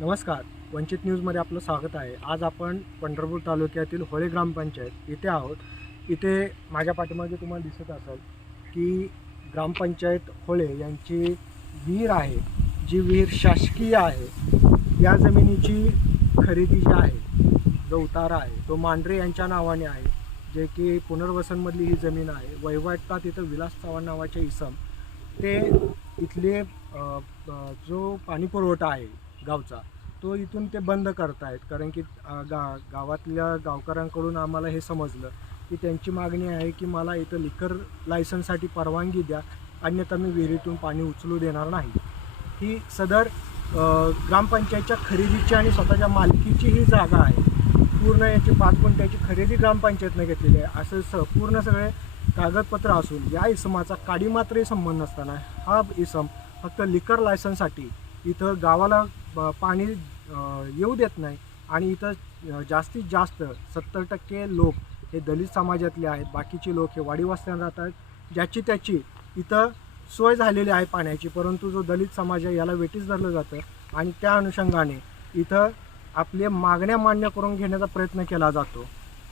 नमस्कार वंचित न्यूजमध्ये आपलं स्वागत आहे. आज आपण पंढरपूर तालुक्यातील होळे ग्रामपंचायत इथे आहोत. इथे माझ्या पाठीमागे तुम्हाला दिसत असेल की ग्रामपंचायत होळे यांची विहीर आहे जी विहीर शासकीय आहे. या जमिनीची खरेदी जी आहे जो उतारा आहे तो मांढरे यांच्या नावाने आहे जे की पुनर्वसनमधली ही जमीन आहे. वहिवाटतात इथं विलास चव्हाण नावाचे इसम. ते इथले जो पाणीपुरवठा आहे गावचा तो इथून ते बंद करतायत. कारण की गा गावातल्या गावकऱ्यांकडून आम्हाला हे समजलं की त्यांची मागणी आहे की मला इथं लिकर लायसन्ससाठी परवानगी द्या अन्यथा मी विहिरीतून पाणी उचलू देणार नाही. ही सदर ग्रामपंचायतच्या खरेदीची आणि स्वतःच्या मालकीची ही जागा आहे. पूर्ण याची पाच गुंठ्याची खरेदी ग्रामपंचायतनं घेतलेली आहे. असं स पूर्ण सगळे कागदपत्र असून या इसमाचा काडी मात्रही संबंध नसताना हा इसम फक्त लिकर लायसन्ससाठी इथं गावाला ब- पाणी येऊ देत नाही. आणि इथं जास्तीत जास्त सत्तर टक्के लोक हे दलित समाजातले आहेत. बाकीचे लोक हे वाडी राहतात ज्याची त्याची इथं सोय झालेली आहे पाण्याची. परंतु जो दलित समाज आहे याला वेटीस धरलं जातं. आणि त्या अनुषंगाने इथं आपले मागण्या मान्य करून घेण्याचा प्रयत्न केला जातो.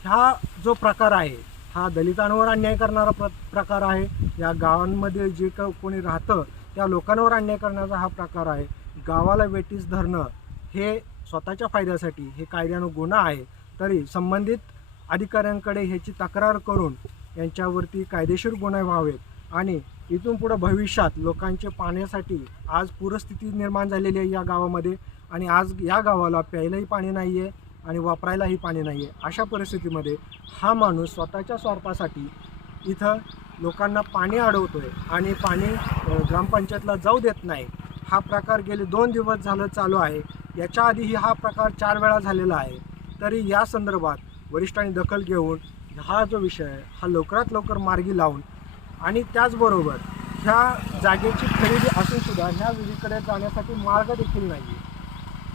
हा जो प्रकार आहे हा दलितांवर अन्याय करणारा प्र प्रकार आहे. या गावांमध्ये जे का कोणी राहतं त्या लोकांवर अन्याय करण्याचा हा प्रकार आहे. गावाला वेटीस धरणं हे स्वतःच्या फायद्यासाठी हे कायद्यानं गुन्हा आहे. तरी संबंधित अधिकाऱ्यांकडे ह्याची तक्रार करून यांच्यावरती कायदेशीर गुन्हे व्हावेत. आणि इथून पुढं भविष्यात लोकांचे पाण्यासाठी आज पूरस्थिती निर्माण झालेली आहे या गावामध्ये. आणि आज या गावाला प्यायलाही पाणी नाही आहे आणि वापरायलाही पाणी नाही आहे अशा परिस्थितीमध्ये हा माणूस स्वतःच्या स्वार्थासाठी इथं लोकांना पाणी अडवतो आहे आणि पाणी ग्रामपंचायतला जाऊ देत नाही. हा प्रकार गेले दोन दिवस झालं चालू आहे. याच्या आधीही हा प्रकार चार वेळा झालेला आहे. तरी या संदर्भात वरिष्ठांनी दखल घेऊन हा जो विषय आहे हा लवकरात लवकर मार्गी लावून आणि त्याचबरोबर ह्या जागेची खरेदी असूनसुद्धा ह्या विधीकडे जाण्यासाठी मार्ग देखील नाही आहे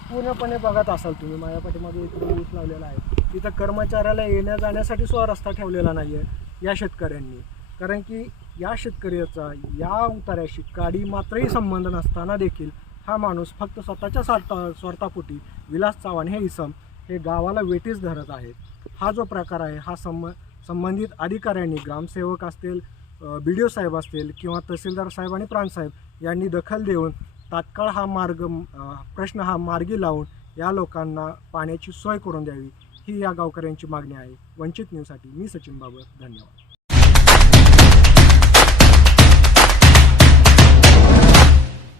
पूर्णपणे बघत असाल तुम्ही माझ्या पाठीमागे इकडे ऊस लावलेला आहे. तिथं कर्मचाऱ्याला येण्या जाण्यासाठी सुद्धा रस्ता ठेवलेला नाही आहे या शेतकऱ्यांनी. कारण की या शेतकऱ्याचा या उतार्याशी काडी मात्रही संबंध नसताना देखील हा माणूस फक्त स्वतःच्या स्वार्था स्वार्थापोटी विलास चव्हाण हे इसम हे गावाला वेटीस धरत आहेत. हा जो प्रकार आहे हा संब संबंधित अधिकाऱ्यांनी ग्रामसेवक असतील बी डी ओ साहेब असतील किंवा तहसीलदार साहेब आणि प्राणसाहेब यांनी दखल देऊन तात्काळ हा मार्ग प्रश्न हा मार्गी लावून या लोकांना पाण्याची सोय करून द्यावी ही या गावकऱ्यांची मागणी आहे. वंचित न्यूजसाठी मी सचिन बाबर धन्यवाद.